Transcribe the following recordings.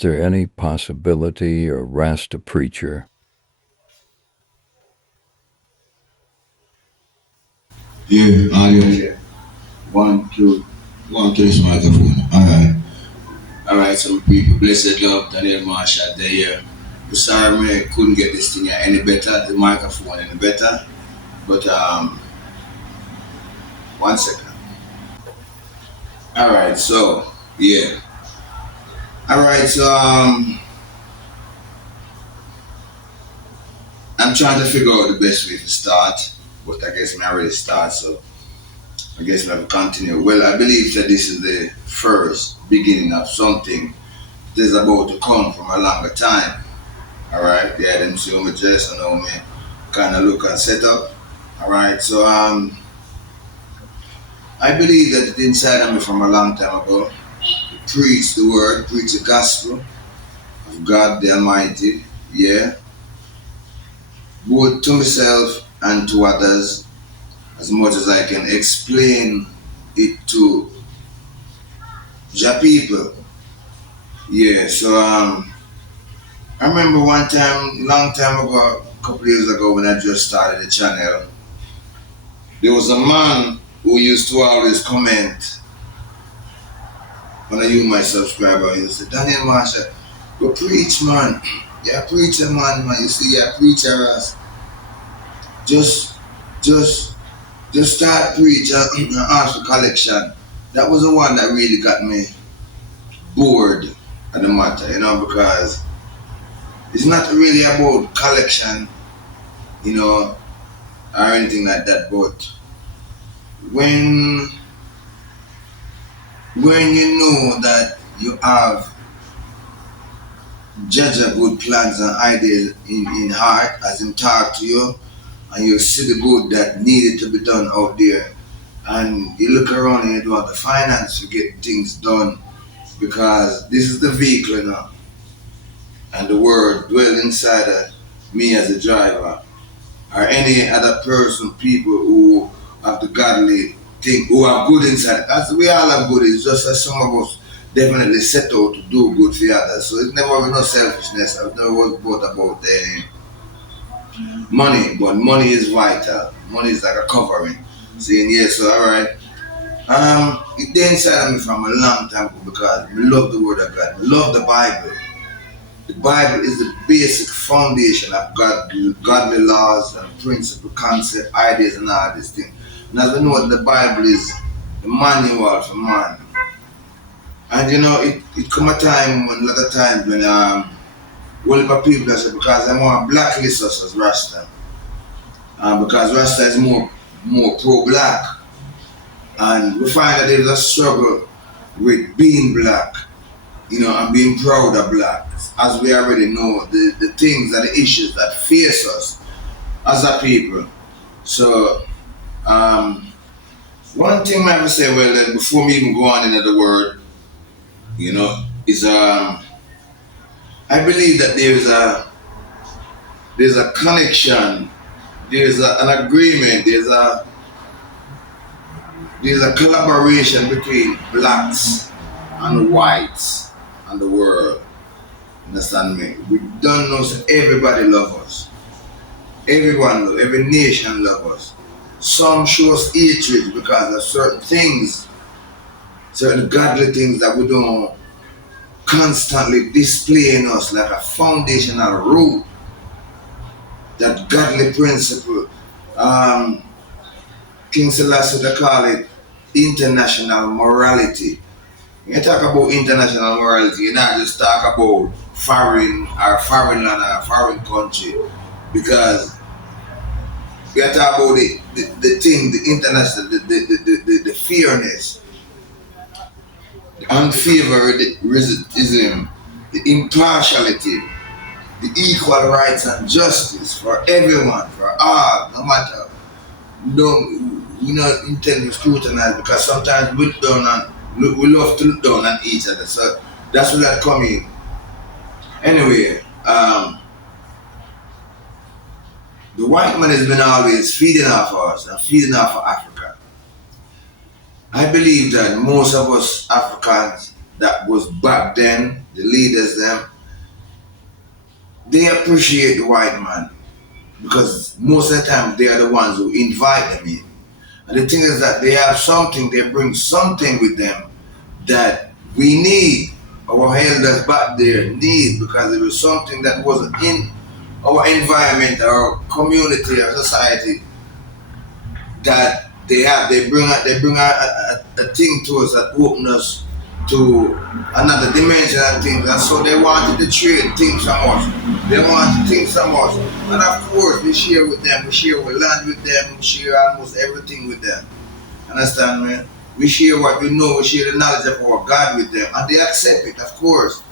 there any possibility a Rasta preacher? Yeah, audio. One, two, one to this microphone. Alright, some people, blessed love, Daniel Marshall, they here. Sorry, man, couldn't get this thing any better, the microphone any better. But, 1 second. Alright, so, yeah. Alright, so, I'm trying to figure out the best way to start, but I guess I already start, so I guess we'll continue. Well, I believe that this is the first beginning of something that is about to come from a longer time. Alright, yeah, them see me dress and how me kind of look and set up. Alright, so I believe that it's inside of me from a long time ago. Preach the word, preach the gospel of God the Almighty, yeah, both to myself and to others, as much as I can explain it to the people. Yeah, so I remember one time, long time ago, a couple of years ago when I just started the channel, there was a man who used to always comment when I use my subscriber. He said, Daniel Marshall, go preach, man. Yeah, preacher, man. You see, yeah, preacher, just, just, just start preach and ask for collection. That was the one that really got me bored of the matter, because it's not really about collection, or anything like that, but when you know that you have Jaja good plans and ideas in heart as him talk to you, and you see the good that needed to be done out there, and you look around and you don't have the finance to get things done, because this is the vehicle, and the word dwell inside of me as a driver, or any other person, people who have the godly thing, who have good inside. That's we all have good. It's just that some of us definitely set out to do good for others. So it's never was no selfishness. I've never was about money, but money is vital. Money is like a covering. Saying yes, so all right. It did inside of me from a long time ago because we love the word of God. We love the Bible. The Bible is the basic foundation of godly laws and principle, concept, ideas, and all these things. And as we know, the Bible is the manual for man. And it come a time when a lot of times when well of people say because I want to blacklist us as Rasta. Because Rasta is more pro-black. And we find that there's a struggle with being black, and being proud of black. As we already know, the things and the issues that face us as a people. So, one thing I have to say, well, then, before me even go on into the word, is I believe that there's a connection, an agreement, there's a collaboration between blacks and whites and the world. Understand me? We don't know so everybody love us. Everyone, every nation love us. Some show us hatred because of certain things, certain godly things that we don't constantly display in us like a foundational root, that godly principle. King Selassie they call it international morality. When you talk about international morality, you not just talk about foreign land or foreign country, because we are talking about the thing, the international, the fairness, the unfavoritism, the impartiality, the equal rights and justice for everyone, for all, no matter. We not intend to scrutinize because sometimes we love to look down on each other. So that's where that come in. Anyway, the white man has been always feeding off us and feeding off of Africa. I believe that most of us Africans that was back then, the leaders them, they appreciate the white man because most of the time they are the ones who invite them in. And the thing is that they have something, they bring something with them that we need. Our elders back there need because it was something that wasn't in our environment, our community, our society that they bring a thing to us that open us to another dimension and things, and so they wanted to trade things from us. They wanted things from us, and of course we share with them. We share our land with them. We share almost everything with them. Understand me? We share what we know. We share the knowledge of our God with them, and they accept it, of course.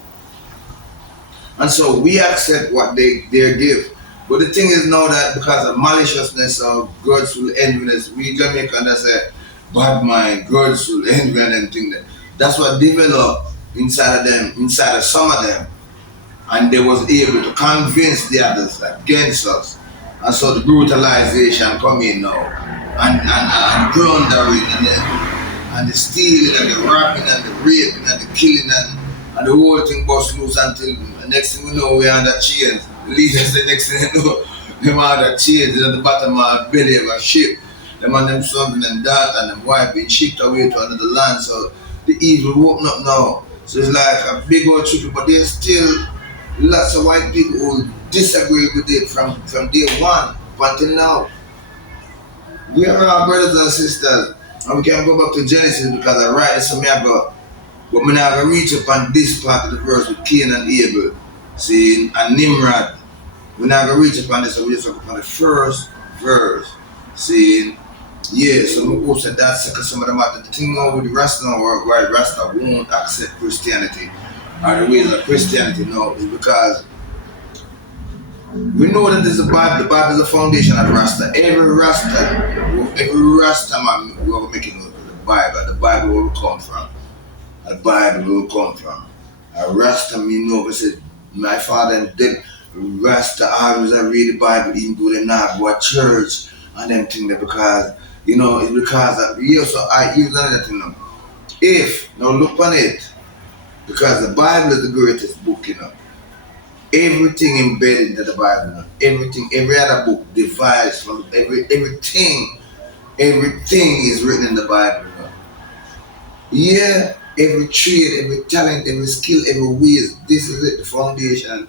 And so we accept what they give. But the thing is now that because of maliciousness or grudgeful enviness, we Jamaicans say bad mind, grudgeful envy and everything that's what developed inside of them, inside of some of them. And they was able to convince the others against us. And so the brutalization come in now. And plundering and the stealing and the robbing and the raping and the killing and the whole thing bust loose until the next thing we know we're under chains. The leaders, the next thing they know, them under chains at the bottom of the belly of a ship. Them and them sons and dad and them wife being shipped away to another land. So the evil woken up now. So it's like a big old tricky, but there's still lots of white people who disagree with it from day one up until now. We are our brothers and sisters, and we can go back to Genesis because I write this, so me I go. But me not gonna reach up on this part of the verse with Cain and Abel, see, and Nimrod. We're not gonna reach up on this, so we just talk upon the first verse, see. Yeah, so I hope that that's because some of them the thing now with the Rasta or why Rasta won't accept Christianity or the ways of Christianity now is because we know that there's a Bible. The Bible is the foundation of Rasta. Every Rasta man we are making the Bible. The Bible will come from. The Bible will come from. A Rasta me know we said my father and them Rasta always I read the Bible even though they not go to church and them thing there because it's because of you so I use another thing now. If now look on it, because the Bible is the greatest book, everything embedded in the Bible, everything, every other book devised from everything is written in the Bible. Yeah, every trade, every talent, every skill, every ways. This is it, the foundation.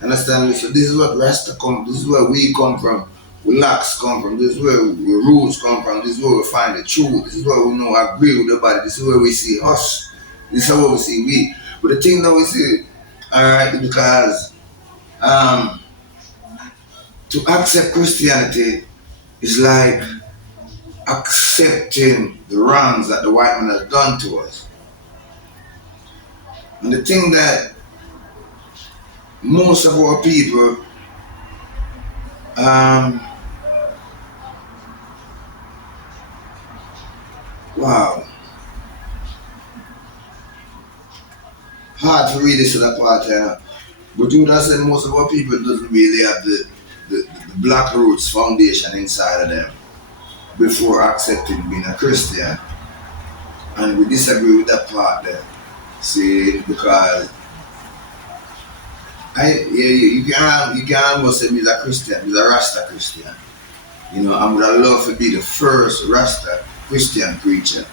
Understand me? So this is what Rasta come. This is where we come from. We locks come from. This is where the roots come from. This is where we find the truth. This is where we know agree with the body. This is where we see us. This is how we see we. But the thing that we see, alright, because to accept Christianity is like accepting the wrongs that the white man has done to us. And the thing that most of our people wow, hard to read this to that part, but you know that most of our people doesn't really have the black roots foundation inside of them before accepting being a Christian. And we disagree with that part there. See, because you can almost say me a Christian, he's a Rasta Christian. I would have loved to be the first Rasta Christian preacher.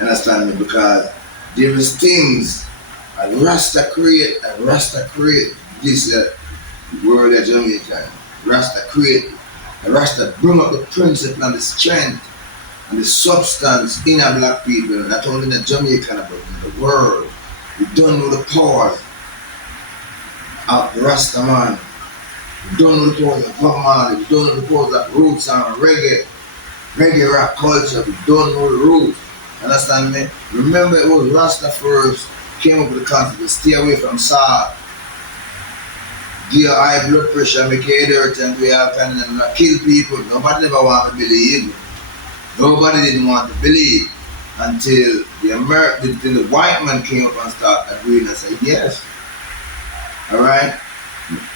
Understand me? Because there is things a Rasta create this world of Jamaica. Rasta bring up the principle and the strength and the substance in our black people, not only in the Jamaica but in the world. We don't know the power of the Rasta man. We don't know the power of Bob Marley. We don't know the power of roots and reggae rap culture. We don't know the roots. Understand me? Remember it was Rasta first came up with the concept to stay away from salt. Give you high blood pressure, make your head hurt and do all kind of kill people. Nobody never want to believe. Nobody didn't want to believe until the white man came up and started agreeing and said yes. Alright?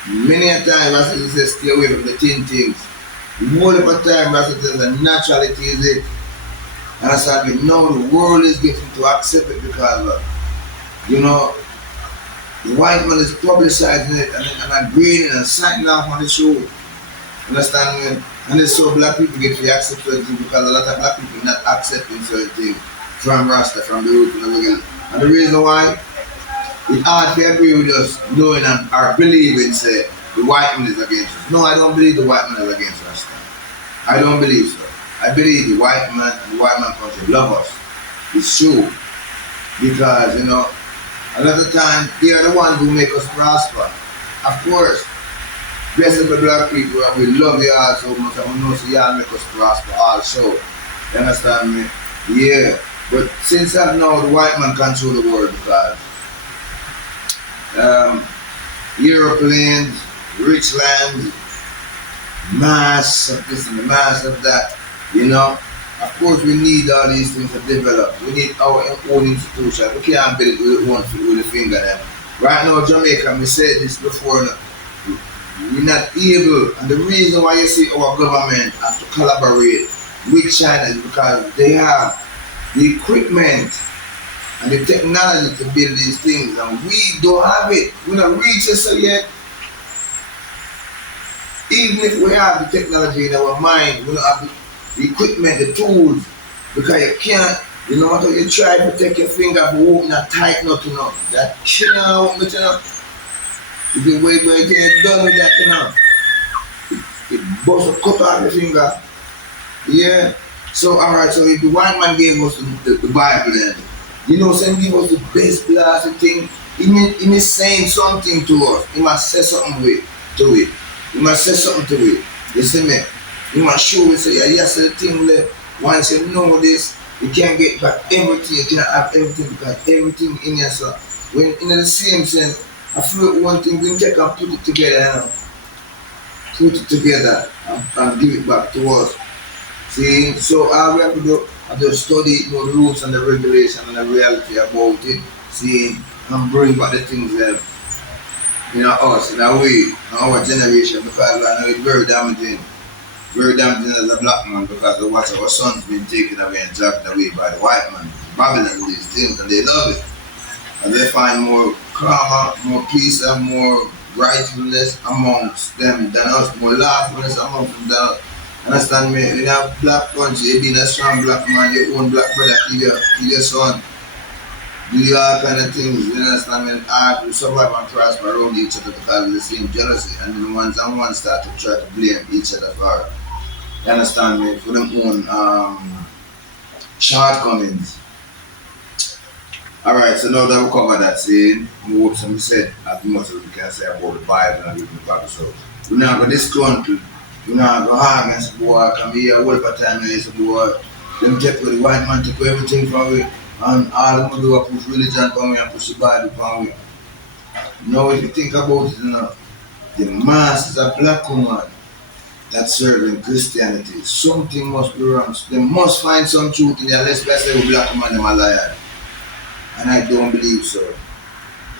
Many a time Rasta says stay away from the thin things. More of the time Rasta says the naturality is it. Understand me? Now the world is getting to accept it because You know, the white man is publicizing it and agreeing and signing off on the show. Understand me? And it's so black people get to accept certain things because a lot of black people not accepting certain things from Rasta, from the root and the regular. And the reason why, it's hard to agree with us knowing and or believing say the white man is against us. No, I don't believe the white man is against Rasta. I don't believe so. I believe the white man and the white man country love us. It's true. Because, you know, a lot of times they are the ones who make us prosper. Of course, blessed the black people and we love you all so much and we know so y'all make us prosper also. You understand me? Yeah. But since I know the white man control the world because um, airplanes, rich land, mass of this and the mass of that, you know. Of course, we need all these things to develop. We need our own institution. We can't build it with the finger then. Right now, Jamaica, I said this before, we're not able, and the reason why you see our government have to collaborate with China is because they have the equipment and the technology to build these things, and we don't have it. We're not reaching so yet. Even if we have the technology in our mind, we don't have the equipment, the tools, because you can't, you know what you try to take your finger for open and tighten up, you know. That can't open it, you know. You can wait where you get done with that, you know. It bust a cut off your finger. Yeah. So alright, so if the white man gave us the Bible then, you know, saying give us the best blasted thing, he is saying something to us. He must say something to it. He must say something to it. You see me? He must show it, say, yeah, yes, the thing left. Once you know this, you can't get back everything, you can't have everything because everything in yourself. When in the same sense, I feel one thing we take and put it together, you know. Put it together and give it back to us. See, so all we have to do, I just study, you know, the rules and the regulation and the reality about it. See, and bring back the things that, you know, us in a way, our generation, because I know it's very damaging as a black man because of what our sons been taken away and dragged away by the white man, Babylon and these things, and they love it. And they find more karma, more peace, and more righteousness amongst them than us, more lawfulness amongst them than us. Understand me? In a black country, you being a strong black man, your own black brother, kill your son, do all kind of things, you understand me? And art will survive and prosper around each other because of the same jealousy. And then ones and ones start to try to blame each other for it. You understand me? For them own shortcomings. Alright, so now that we cover that saying, we hope somebody said as much as we can say about the Bible and reading the Bible. So we're not going to discount, we're not going to argue and say, boy, come here, all the time and say, boy, them take away the white man, take away everything from we, and all them do is push religion from we and push the Bible from we. Now if you think about it, you know, the masses of black women that serve in Christianity, something must be wrong. They must find some truth in there, unless we say we black women them are liars. And I don't believe so.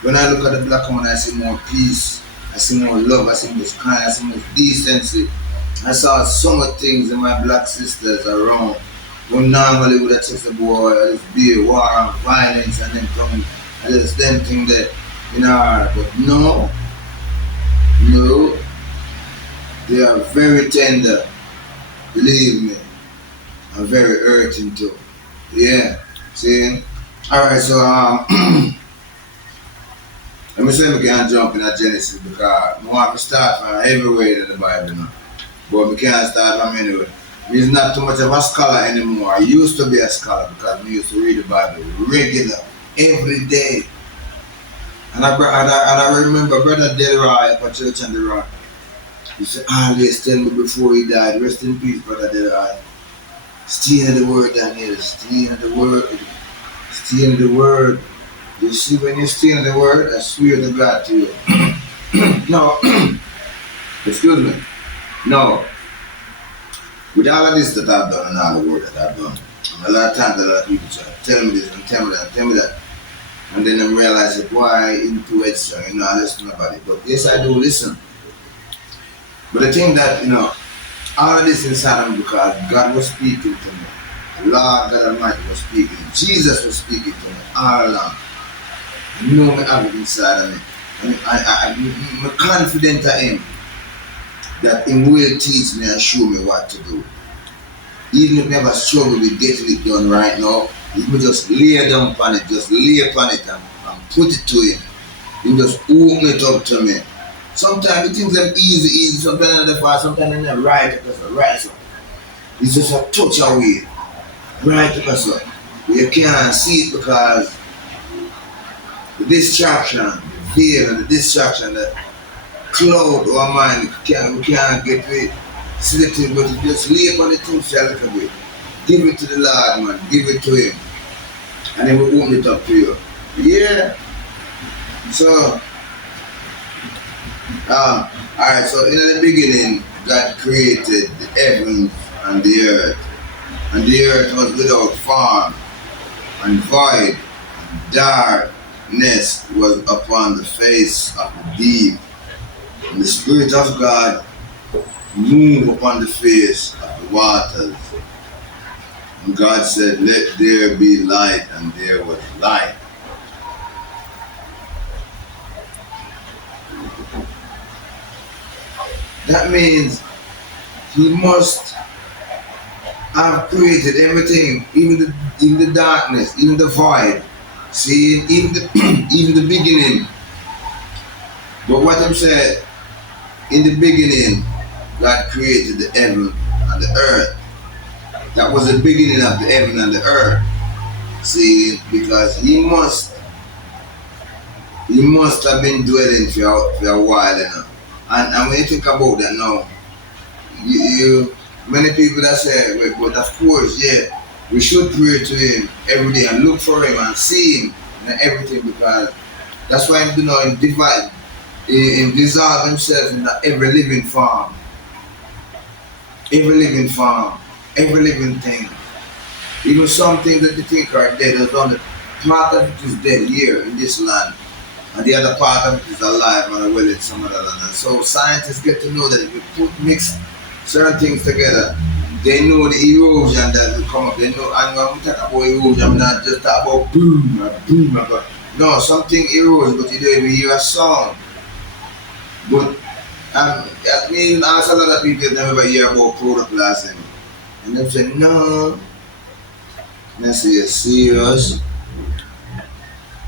When I look at the black woman, I see more peace, I see more love, I see more kind, I see more decency. I saw so much things in my black sisters around. When normally would have just a boy, I just be a war and violence and then come and just them thing that, you know, but no, they are very tender, believe me, and very hurting too. Yeah, see? Alright, so let me say we can't jump in at Genesis because I want to start from everywhere in the Bible now. But we can't start from anywhere. He's not too much of a scholar anymore. I used to be a scholar because we used to read the Bible regular, every day. And I remember Brother Delroy at Church on the Rock. He said, always tell me before he died, rest in peace, Brother Delroy. Stay in the word, Daniel. Stay in the word. Stay in the word. You see, when you stay in the word, I swear to God to you. No, excuse me. No. With all of this that I've done and all the work that I've done, a lot of times a lot of people try to tell me this and tell me that and tell me that. And then I realize that why into it, so you know, I listen to nobody. But yes, I do listen. But the thing that, you know, all of this inside of me because God was speaking to me. Lord God Almighty was speaking. Jesus was speaking to me all along. I know me have it inside of me. I'm confident of him that him will teach me and show me what to do. Even if I never struggle with getting it done right now, he will just lay down upon it, just lay upon it and put it to him. He just open it up to me. Sometimes the things are easy, sometimes they're fast, sometimes they're right, because right so. It's just a touch away. Right because you can't see it because the distraction, the veil and the distraction, the cloud or mind, we can't get it. See the thing, but you just lay upon the thing for a little bit. Give it to the Lord, man. Give it to him. And he will open it up to you. Yeah. So, alright, so in the beginning, God created the heavens and the earth. And the earth was without form and void, and darkness was upon the face of the deep. And the Spirit of God moved upon the face of the waters. And God said, let there be light, and there was light. That means he must have created everything, even the darkness, even the void. See, even the even the beginning. But what I'm saying, in the beginning, God created the heaven and the earth. That was the beginning of the heaven and the earth. See, because he must have been dwelling for a while, you know. And when you think about that now, you many people that say, well, but of course, yeah, we should pray to him every day and look for him and see him and everything because that's why he divide, he dissolve himself in every living form, every living form, every living thing. Even some things that you think are dead, as on the part of it is dead here in this land, and the other part of it is alive and well in some other land. And so scientists get to know that if you mix certain things together, they know the erosion that will come up. They know, and when we talk about erosion, I'm not just talk about boom, boom, but no, something erodes, but you don't even hear a sound. But I mean, ask a lot of people never hear about protoplasm, and they say no. And I say, serious?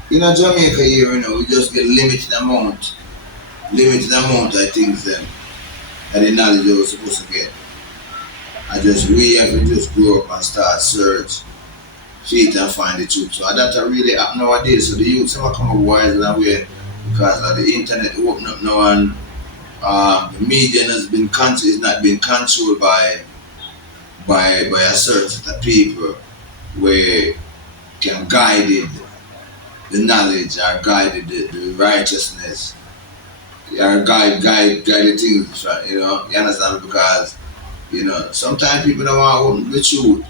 In Jamaica here, we just get limited amount of things then, and the knowledge that we're supposed to get. We have to just grow up and start search, see it and find the truth. So that's really up nowadays. So the youth some come up wiser than we because of the internet open up now and the media is not being controlled by a certain set of people where can guide it, the knowledge or guide the righteousness or guide the things, right, you understand because sometimes people don't want to open the truth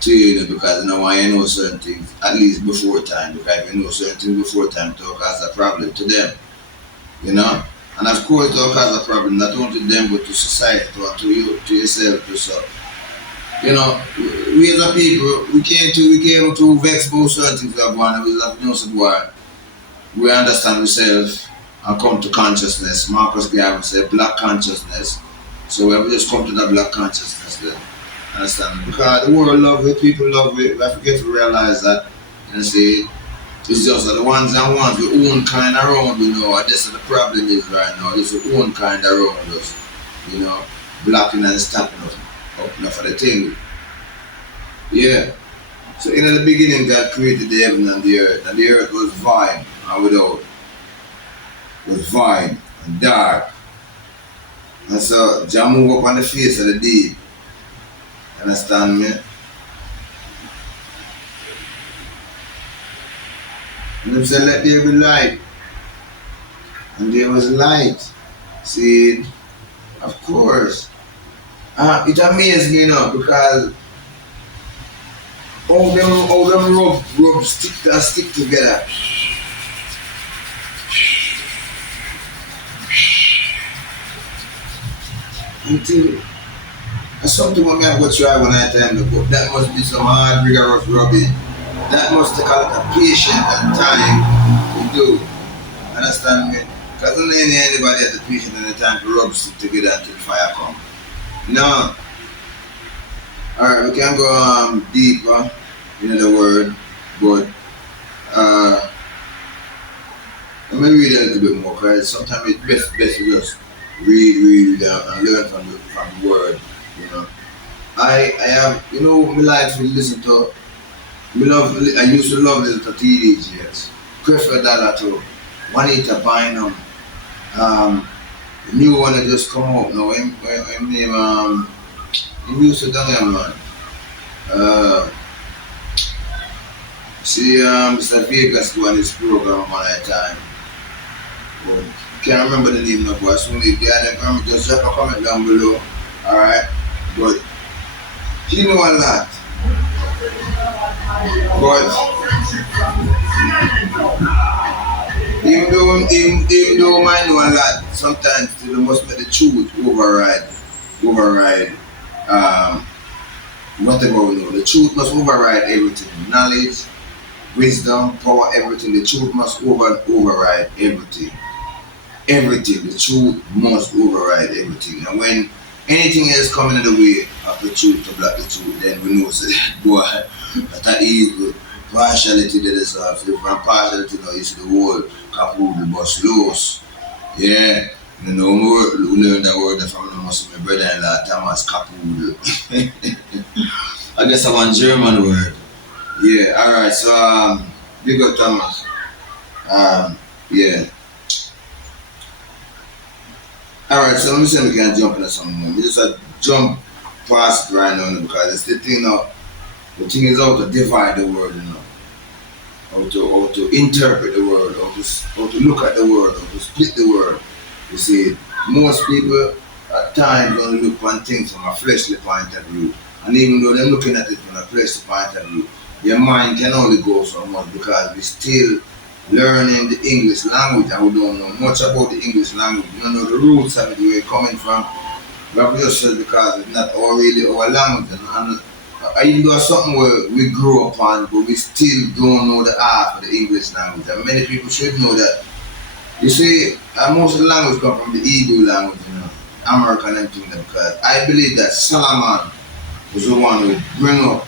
to you, because they don't want you to know certain things, at least before time, because if you know certain things before time, it will cause a problem to them, you know. And of course, it will cause a problem not only to them but to society, to you, to yourself, to so. We as a people, we came to vex about certain things that one, we have no support. We understand ourselves and come to consciousness. Marcus Garvey said black consciousness. So we have just come to that black consciousness then. Understand? Because the world love it, people love it. We have to get to realize that, see, it's just that the ones we own kind around, and this is the problem is right now. It's the own kind around us, blocking and stopping us up for the thing. Yeah. So in the beginning, God created the heaven and the earth was void and without. It was void and dark. And so Jah move up on the face of the deep. Understand me? And them said, let there be light. And there was light. See, of course. It amazed me, because all them rub stick together. Until that's something what me have to try one night time, but that must be some hard rigorous rubbing. That must take a lot of patience and time to do. Understand me? Because don't anybody has the patience and the time to rub stick together until fire come. No. Alright, we can go deeper in the word, but uh, let me read a little bit more because sometimes it's best to just read and learn from the word, you know. I have, me like to listen to, I used to love listening to TDs, Prefer that to Juanita Bynum. Um, the new one that just come out now, him name, he used to down there, man. Uh, see, Mr. Vegas do on his program one at a time. But can't remember the name now, but as soon as you get them, just drop a comment down below. Alright? But he know a lot. But even though I know a lot, sometimes they must let the truth override um, whatever we know. The truth must override everything. Knowledge, wisdom, power, everything. The truth must override everything. Everything. The truth must override everything. And when anything else coming in the way of the truth to block the truth, then we know say, boy, that evil. Partiality that is if from partiality now you see the whole couple the bus loose. Yeah. You know, we learn that word from my brother-in-law Thomas Kapul. I guess I want German word. Yeah, alright, so big up Thomas. Yeah. Alright, so let me see if we can jump into something more. We just jump past right now because it's the thing now. The thing is how to divide the word, how to interpret the word, how to look at the word, how to split the word. You see, most people at times only look on things from a fleshly point of view. And even though they're looking at it from a fleshly point of view, your mind can only go so much because we're still learning the English language and we don't know much about the English language. We don't know the roots of it, where it's coming from. But just because it's not all really our language. And even though it's something where we grew up on, but we still don't know the art of the English language. And many people should know that. You see, most of the language come from the Hebrew language, American and things because I believe that Solomon was the one who bring up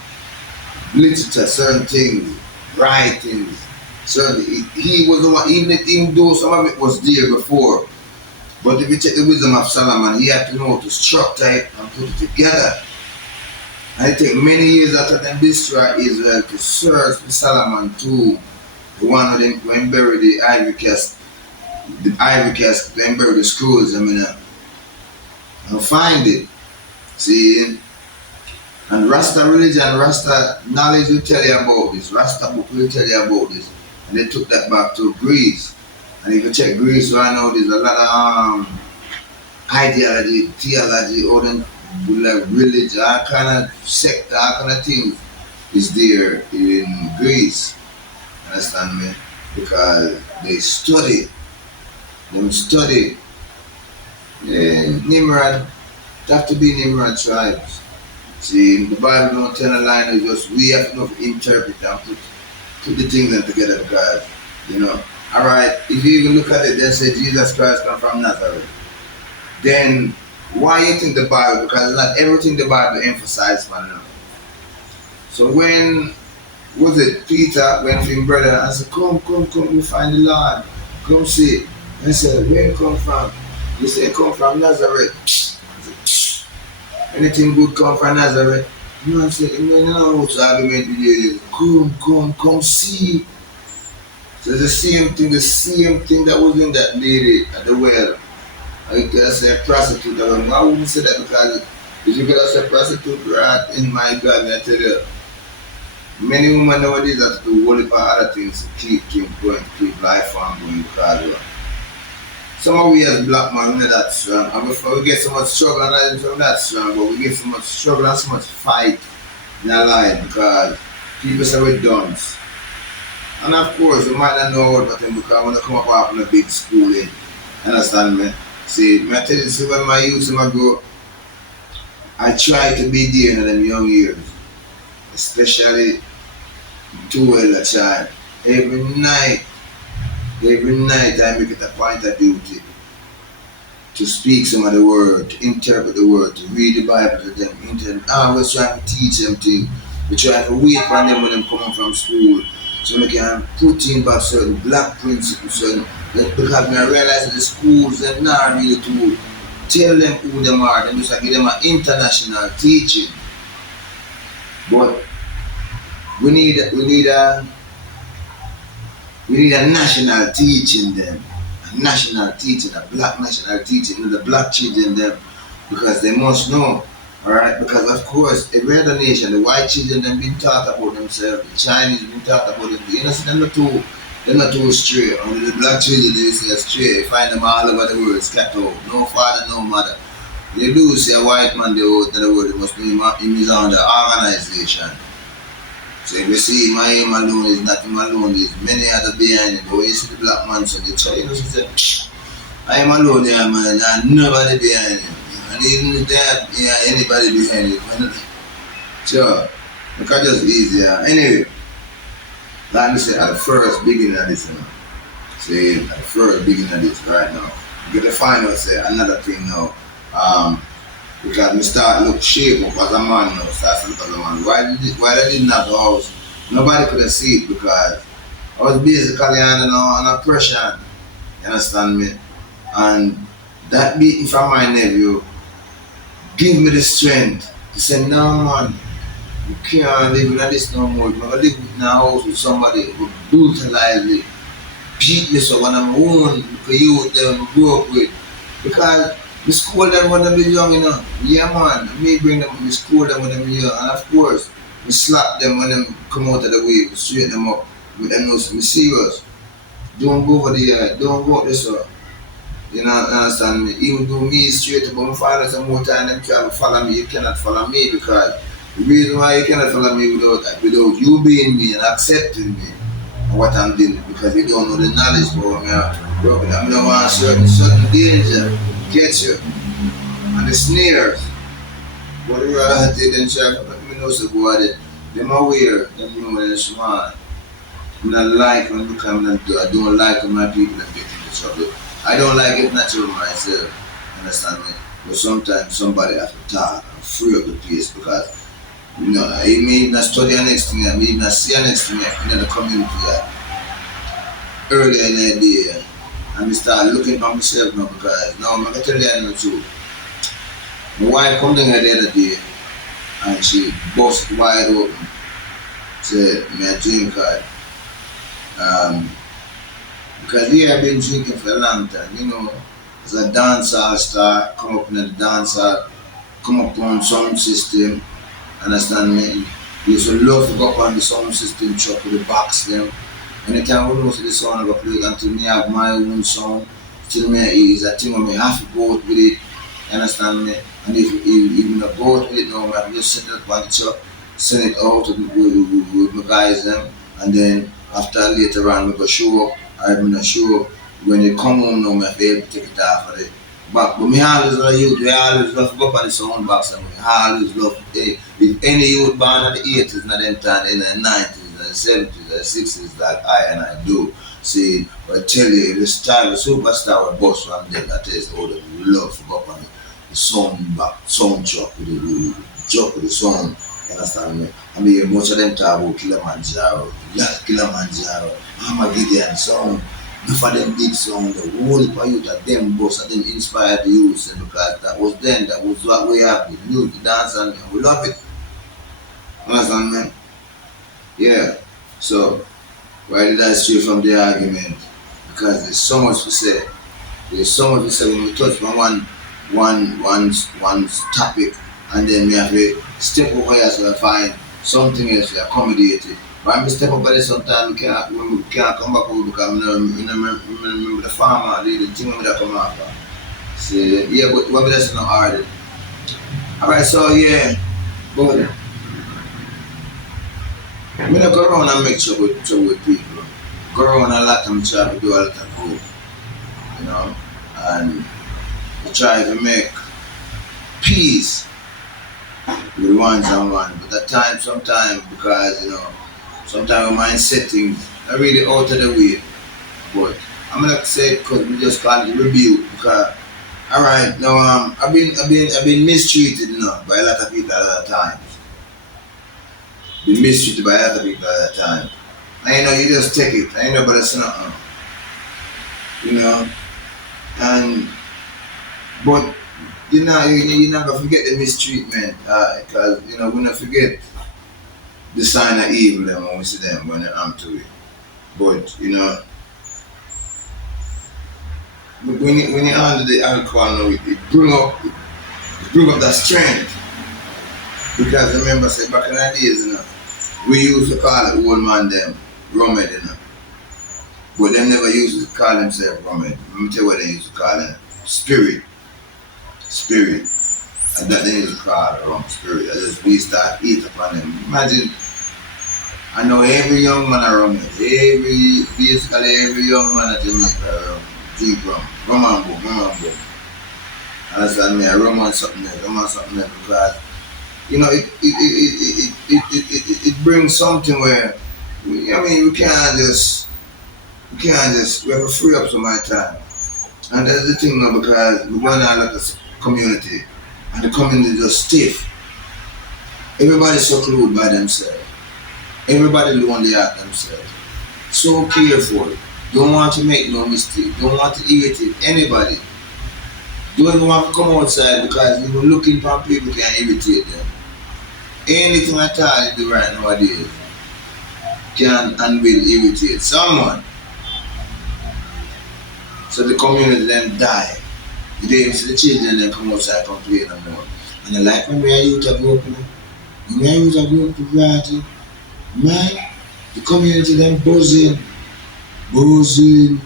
literature, certain things, writings, certain he was the one, even though some of it was there before. But if you take the wisdom of Solomon, he had to know how to structure it and put it together. And it took many years after them destroy Israel to search for Solomon too. The one of them when buried the ivory cast, then bury the scrolls, and find it. See, and Rasta religion, Rasta knowledge will tell you about this. Rasta book will tell you about this. And they took that back to Greece. And if you check Greece right now, there's a lot of ideology, theology, all them like religion, all kind of sect, all kind of things is there in Greece. Understand me? Because they study. Them study. Nimrod, it have to be Nimrod tribes. See, the Bible don't tell a line, it's just we have to interpret and put the things in together because, alright, if you even look at it, then say Jesus Christ come from Nazareth. Then why you think the Bible? Because not everything the Bible emphasizes, man. So when was it Peter went to his brother and said, come, we find the Lord. Come see. And he said, where you come from? He said, come from Nazareth. Said, anything good come from Nazareth? I said, no, what's the argument with you? Come see. So the same thing that was in that lady at the well. I could say prostitute. I wouldn't say that because if you could have said prostitute, right, in my God, I tell you, many women nowadays have to worry about other things to keep going, to keep life on going because some of we as black man, we're not that strong. And before we get so much struggle, and we're not strong, but we get so much struggle and so much fight in our life because people say we're dunce. And of course, we might not know about them because when I come up in a big school, understand me? See, I tell you, see, when my youth go, I try to be there in them young years, especially too well a child. Every night, every night I make it a point of duty to speak some of the word, to interpret the word, to read the Bible to them. I always try to teach them things. We try to wait for them when they come from school so we can put in back certain black principles, certain, because I realize that the schools they're not really to tell them who they are, they just like give them an international teaching. But we need a national teaching them. A national teaching, a black national teaching, the black children them because they must know. Alright, because of course every other nation, the white children them been taught about themselves, the Chinese been taught about them. You know, so they're not too straight. Only the black children they say straight. You find them all over the world, scattered. No father, no mother. You do see a white man they out in the world, it must be him is on the organization. So if you see my aim alone is not him alone, there's many other behind him. But when you see the black man, so they try, you know, she said, I am alone there, man, and nobody behind him. And even if there, yeah, anybody behind him. Sure, because just easier. Anyway, like I said, at the first beginning of this, you know, say, at the first beginning of this right now, you get to find out, say, another thing now. Because me start look shape up as a man now, start to look as a man. Why I didn't have the house, nobody could have seen it because I was basically on a pressure, you understand me? And that beating from my nephew give me the strength to say, no man, you can't live in this no more. If I live in a house with somebody who brutalize me, beat me so when I'm own, because you them grew up with. Because we school them when they young, you know. Yeah, man. Me bring them, we school them when they young. And of course, we slap them when they come out of the way. We straighten them up. With them know me serious. Don't go over there. Don't go up this way. You know, understand me? Even though me is straight up, but my father some more time, them try to follow me. You cannot follow me because the reason why you cannot follow me without you being me and accepting me and what I'm doing because you don't know the knowledge about me. Bro, I don't want certain danger get you and the snares. But the reality then try to let me know so boy that them aware, them know they're smart. I'm not like when I don't like when my people get into trouble. I don't like it natural myself, understand me? But sometimes somebody has to talk and free up the place because you know, I may not study next to me, I may not see next to me in the community earlier in the day. And I start looking for myself now because now I'm going to tell you the truth. My wife come down here the other day and she bust wide open. Said, me a drink card. Because here I've been drinking for a long time, you know. As a dancehall star, come up in the dancehall, come up on sound system, understand me? You used to love to go up on the sound system truck with the box them. Anytime we know the sound I go play until me have my own song, till me is a thing I have to go out with it, understand me? And if you not go out with it now, I can just set it up on the truck, send it out with my guys them, and then after later on we go show up, I'm gonna show up. When they come home now, I be able to take it off of the back. But me always love youth, we always love to go up on the sound box and we always love if any youth born in the 80s and then time in the 90s and the 70s and the 60s like I and I do. See, but I tell you, this time the superstar with boss from them, that is all that we love to go up on the sound box, sound truck with the truck with the sound. You understand me? I mean, most of them talk about Kilimanjaro, yes, Kilimanjaro, Armageddon sound. For them big sound, the whole for you that them boss and them inspired the youth because that was then, that was what we have, the music, the dance and we love it. Understand man? Yeah. So why did I stray from the argument? Because there's so much to say. There's so much to say when we touch on one topic and then we have to step over here so I find something else to accommodate it. But I'm step up by this sometimes we can't come back over because I remember the farmer, the thing that come after. See, yeah, but what that's not hard. Alright, so yeah, but I mean I go around and make trouble with people. Go around a lot and try to do a lot of good, you know, and I try to make peace with ones and one. But at times, sometimes because you know Sometimes my mind set things are really out of the way. But I'm not say because we just call it rebuke because alright now I've been mistreated by a lot of people a lot of times. Been mistreated by a lot of people a lot of times. And you just take it. Ain't nobody say nothing. You know. And but you never forget the mistreatment because we not forget the sign of evil them when we see them when they're to it. But when you handle the alcohol now, it bring up that strength. Because remember say back in the days, we used to call it old man them rummed. But they never used to call themselves rummed. Let me tell you what they used to call them. Spirit. Spirit. And that they used to call it rum spirit. I just we start eat upon them. Imagine I know every young man around me, basically every young man at Jamaica drink rum. Rum and boom, rum and boom. Understand me? I rum and something else because it brings something where we have to free up some of my time. And that's the thing now because we want to look at community and the community just stiff. Everybody's so close by themselves. Everybody lonely at themselves. So careful. Don't want to make no mistake. Don't want to irritate anybody. Don't even want to come outside because looking for people can irritate them. Anything at all you do right nowadays can and will irritate someone. So the community then die. You don't even see the children then come outside and play no more. And I like when we are youth grow up, when we are youth grow up to party, man, the community then buzzing. The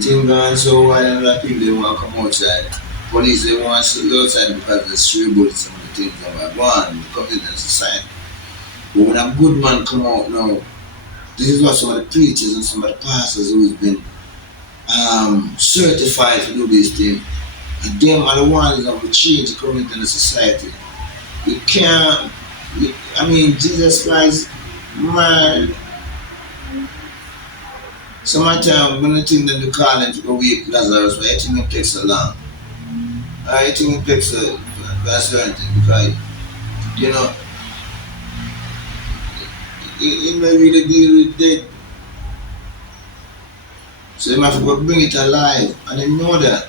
thing going so wild and a lot of people they want to come outside. Police they want to sit outside because there's stray bullets and the things that are going the community and society. But when a good man come out now, this is what some of the preachers and some of the pastors who's been certified to do this thing. And them are the ones that will change the community and the society. You can't, Jesus Christ, man. Sometimes when I think that they call him to go wake Lazarus, I think it takes so long. I think it takes a certain thing because, he may really deal with dead. So they have to go bring it alive, and they know that.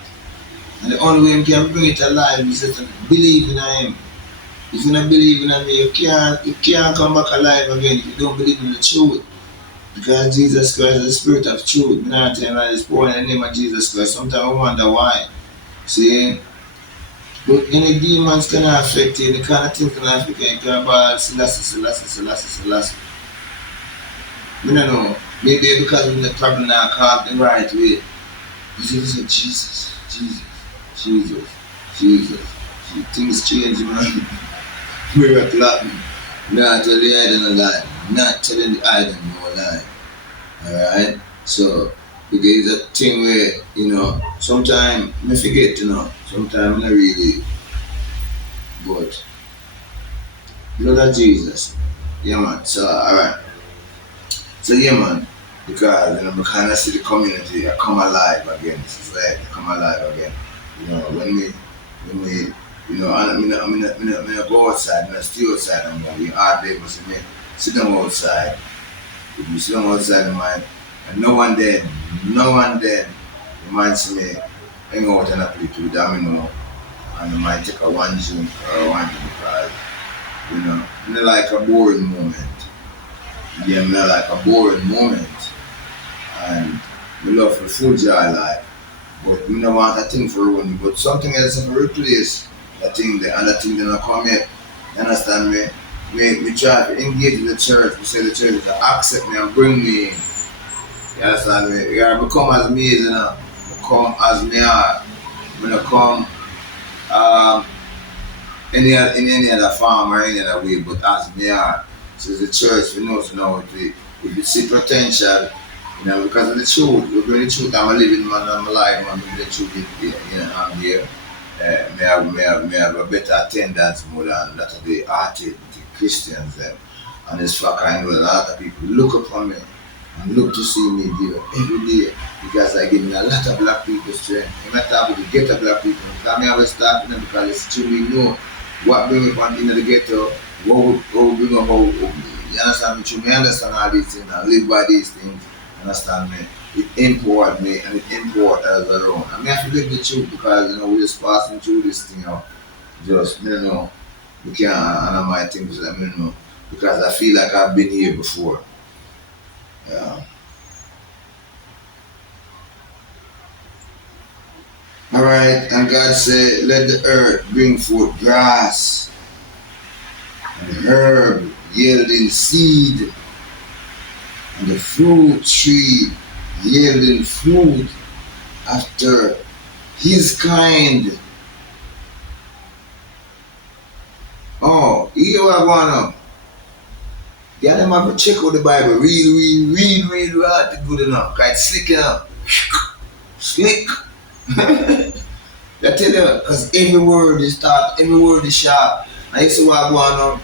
And the only way he can bring it alive is to believe in him. If you don't believe in him, you can't come back alive again if you don't believe in the truth. Because Jesus Christ is the spirit of truth. Not telling that it's born in the name of Jesus Christ. Sometimes I wonder why. See? But any demons can affect you, the kind of things can affect you. You can buy Selassie. I don't know. Maybe because we probably not called the right way. But you say Jesus. Things change, man. Miracle happen. Not tell the idol no lie. Not telling the idol no lie. Alright? So, because it's a thing where, sometimes I forget, sometimes I not really. But, blood of Jesus. Yeah, man. So, alright. So, yeah, man. Because, I kind of see the community come alive again. Society come alive again. When we I go outside, I stay outside and more. You hardly able to see me sit down outside. If you sit down outside, and no one then, you might see me hang out in a place with them, and I might take a one drink or one because, it's like a boring moment. Yeah, it's like a boring moment. And we love the full joy life. But we don't want that thing for ruin. But something else to replace that thing there and that thing that not come yet. You understand me? We try to engage in the church. We say the church to accept me and bring me in. You understand me? You gotta become as me is, become as me are. When I come in any other form or any other way, but as me are. So the church, we know to know if you see potential, because of the truth, we bring the truth. I'm a living man, I'm alive, man, bring the truth I'm here. May have a better attendance more than that of the artists, the Christians them. And it's fact I know a lot of people look upon me and look to see me there every day because I give me a lot of black people strength. I'm not talking to get black people. I always talk to them because it's true we know what bring me from in the ghetto, what bring up how you understand me? True, me understand all these things and live by these things. Understand me? It import me and it import us around. I mean, I have to live the truth because we're just passing through this thing out. Just we can't analyze things like because I feel like I've been here before. Yeah. All right, and God said, "Let the earth bring forth grass and herb yielding seed, and the fruit tree yielding fruit after his kind." Oh, you are one. Yeah, them have to check out the Bible. Read hard good enough. Cause it's slick enough. Slick. I tell you, because every word is taught, every word is sharp. I used to walk one up.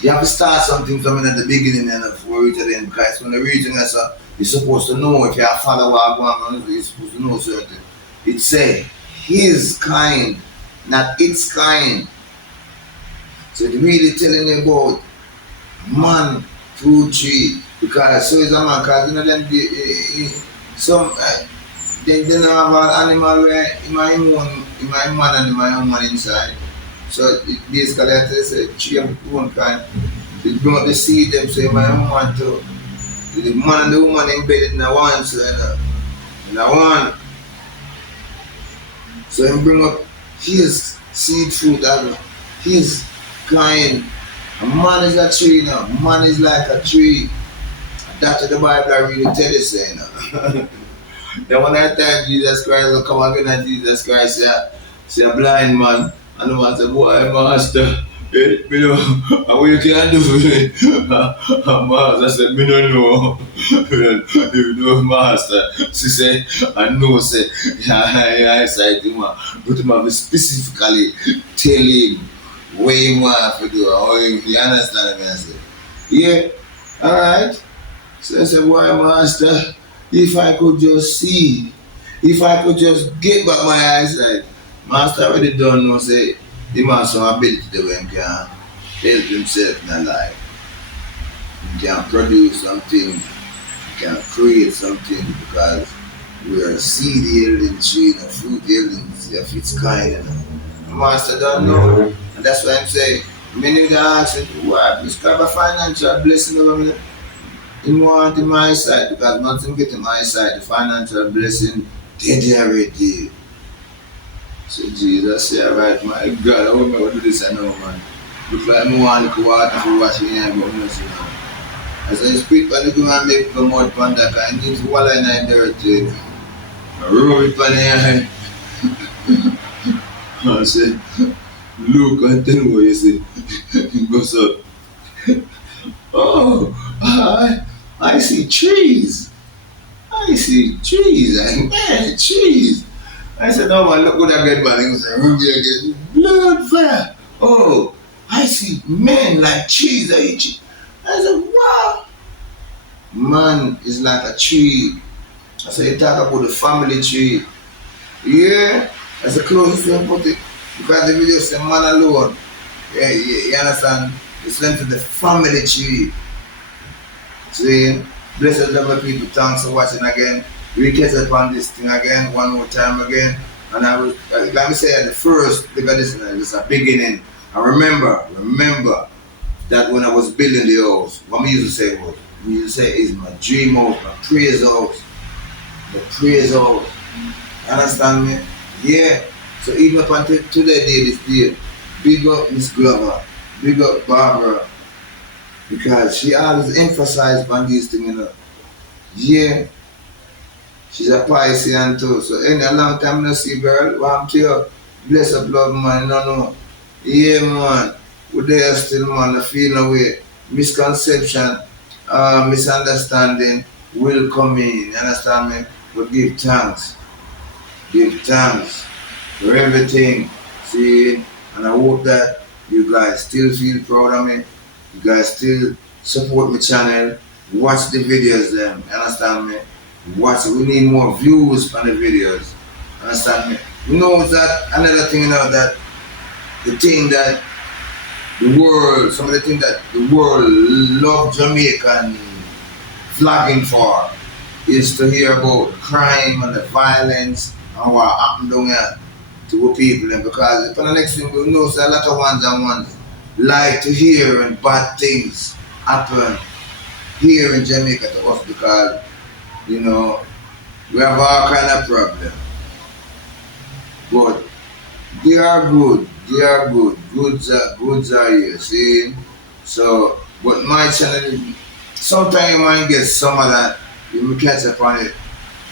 You have to start something from at the beginning and before you reach the end. Because when the reading is you're supposed to know if you are follow what one on, you're supposed to know certain. It say his kind, not its kind. So it's really telling you about man, fruit tree. Because so is a man, because them some they don't have an animal where in my man and in my own man inside. So it basically I say tree of one kind. They bring up the seed them so my own man too. The man and the woman embedded in a one so in a one. So he bring up his seed fruit and his kind. A man is a tree now. Man is like a tree. That's what the Bible really tell you saying. Then one that time Jesus Christ will come again and Jesus Christ say a blind man and the man say, boy master, me know and what you can do for me. And master said, me don't know. You know master. She say, I know say yeah, eyesight him but him have to specifically tell him what he want to do or you understand me I say. Yeah, alright. So I said, why master? If I could just see, if I could just get back my eyesight, master already done know say he has some ability to where he can help himself in life. He can produce something, he can create something because we are a seed yielding tree and a fruit yielding of its kind. Master don't know. And that's why I'm saying, many of the ask why prescribe a financial blessing over me. He want in my side because once him get in my side, the financial blessing, they already. So Jesus say, alright, my God, I won't do this I know, man. Look like I want to go water for washing hands, but no, see. As I speak, I look and make the mud pan that I need to water in the dirt. I rub it on the I said, look and tell me what you say. He goes up. Oh, I see trees. I see trees. Man, trees. I said, no man, look what I get, man. He said, Ruby again. Blood fire. Oh, I see men like trees. I said, wow. Man is like a tree. I said, you talk about the family tree. Yeah, that's the closest thing put it. Because the video said man alone. Yeah, you understand? It's linked to the family tree. See, blessed love people, thanks for watching again. We catch up on this thing again, one more time again. And I will, like me say at the first, because this is a beginning. And remember that when I was building the house, what we used to say was, we used to say is my dream house, my praise house. The praise house. You understand me? Yeah. So even up until today, this day, big up Miss Glover, big up Barbara, because she always emphasized on these things, Yeah, she's a Piscean too. So in a long time no see girl, warm to you. Bless up love man, no. Yeah man. We're there still man, I feel no way. Misconception, misunderstanding will come in, you understand me? But give thanks. Give thanks for everything. See, and I hope that you guys still feel proud of me. You guys still support my channel, watch the videos them, you understand me? Watch we need more views on the videos. Understand me? You know that another thing you know that the thing that the world, some of the things that the world love Jamaican vlogging for is to hear about crime and the violence and what happened down here to our people. And because for the next thing we know, so a lot of ones and ones like to hear and bad things happen here in Jamaica to us because, you know, we have all kind of problem. But they are good. They are good. Goods are here. See? So, but my channel, sometimes you might get some of that. You will catch up on it.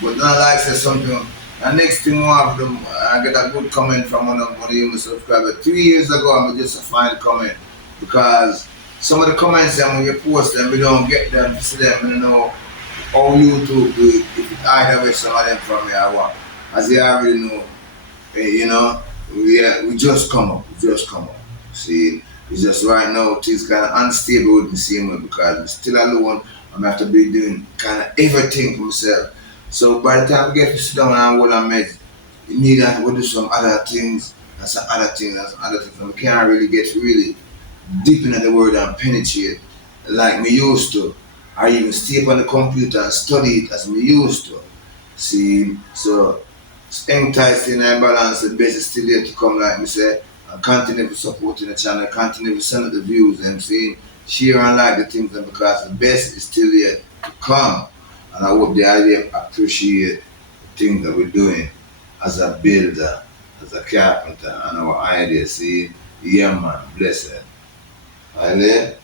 But not like say something. And next thing one of them, I get a good comment from one of you subscribers. 3 years ago, I just a fine comment because some of the comments them when you post them, we don't get them, see them, you know, on YouTube do it. If it either way some of them from me, I want. As you already know, you know, we just come up, we just come up. See, it's just right now things kind of unstable with the same way because I'm still alone. I'm have to be doing kind of everything for myself. So by the time I get to sit down and what I met, you need to go do some other things and some other things and some other things. And we can't really get really deep into the word and penetrate like me used to. I even stay up on the computer and study it as me used to. See, so staying tight in and balance the best is still there to come like me say and continue to supporting the channel, continue to send out the views and saying share and like the things and because the best is still there to come. And I hope the idea appreciate the things that we're doing as a builder, as a carpenter and our idea. See, yeah man, blessed. I there.